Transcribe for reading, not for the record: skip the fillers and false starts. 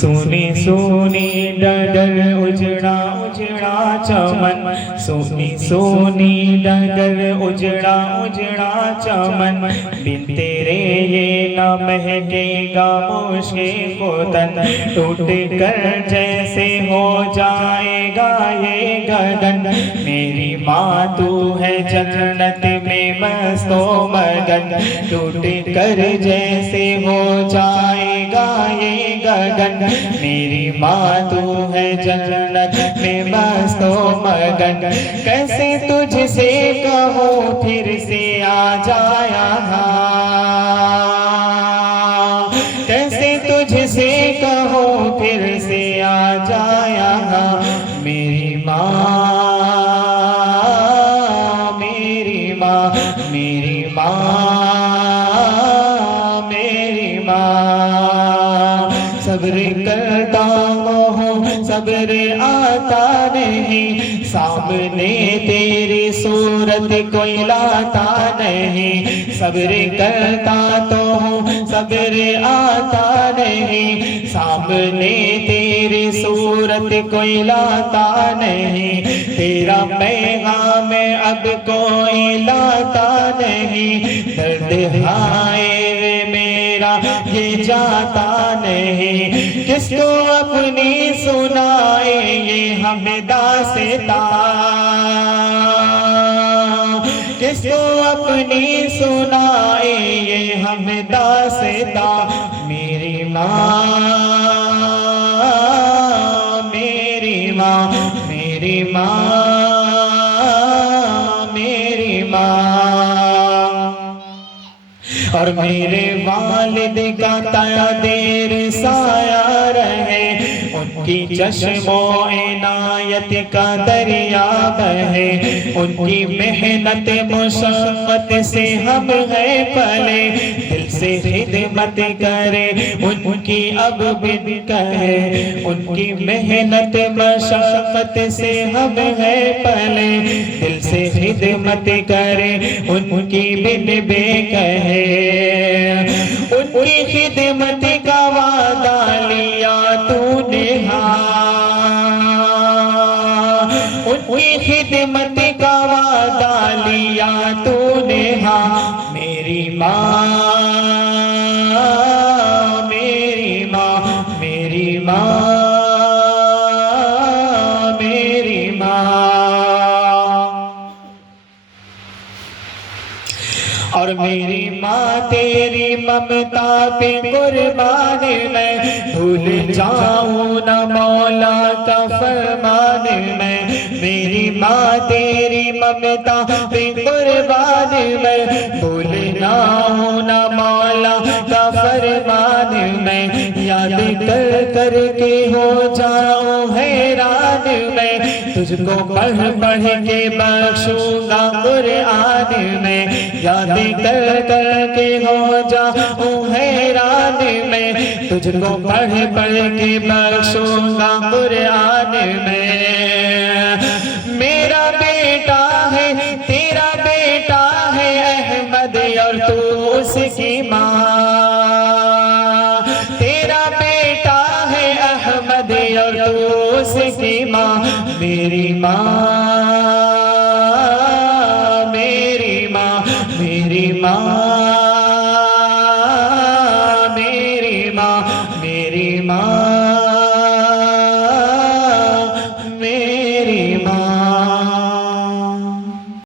सोनी सोनी डगर उजड़ा उजड़ा चमन, सोनी सोनी डगर उजड़ा उजड़ा चमन, बिन तेरे ये न महकेगा मुश्के को तन, टूट कर जैसे हो जाएगा ये गगन। मेरी माँ तू है जन्नत में मस्तो मगन, टूट कर जैसे हो जाएगा ये गगन। मेरी माँ तू है जन्नत में मस्तो मगन, कैसे तुझसे कहूँ फिर से आ जाया, कैसे तुझसे कहूँ फिर से आ जाया। मेरी माँ मेरी माँ मेरी माँ मेरी माँ, सब्र करता हूँ सब्र आता नहीं, सामने तेरी सूरत कोई लाता नहीं। सब्र करता तो हूँ सब्र आता नहीं, सामने तेरी सूरत कोई लाता नहीं। तेरा पैगाम अब कोई लाता नहीं, दर्द हाय मेरा ये जाता नहीं। किसको अपनी सुनाए ये हमें दास्तां, किसको अपनी सुनाए ये हमें दास्तां। मेरी माँ मेरी माँ मेरी माँ मेरी माँ, और मेरे वालिद का ता देर साया रहे, उनकी चश्मो इनायत का दरिया बहे। उनकी मेहनत मुशक्कत से हम हैं पले, दिल से खिदमत करे उनकी अब बिन कहे। उनकी मेहनत मुशक्कत से हम हैं पले, दिल से खिदमत करे उनकी बिन बे कहे। उनकी खिदमत का वादा लिया तूने, उनकी खिदमत का वादा लिया तूने। हाँ मेरी माँ मेरी माँ मेरी माँ मेरी माँ, और मेरी माँ तेरी ममता पे कुर्बान मैं, भूल जाऊँ न मौला का फरमान मैं। मेरी माँ तेरी ममता पे कुर्बान मैं, भूल ना हूँ न मौला का फरमान मैं। याद कर कर के हो जाऊँ हैरान मैं, तुझको पढ़ पढ़ के बख्शूंगा कुरआन में। याद कर कर के हो जाऊँ हैरान मैं, तुझको पढ़ पढ़ के बख्शूंगा कुरआन में। मेरा बेटा है तेरा बेटा है अहमद, और तू उसकी माँ। तेरा बेटा है अहमद और तू उसकी माँ। मेरी माँ मेरी माँ मेरी माँ मेरी माँ मेरी माँ।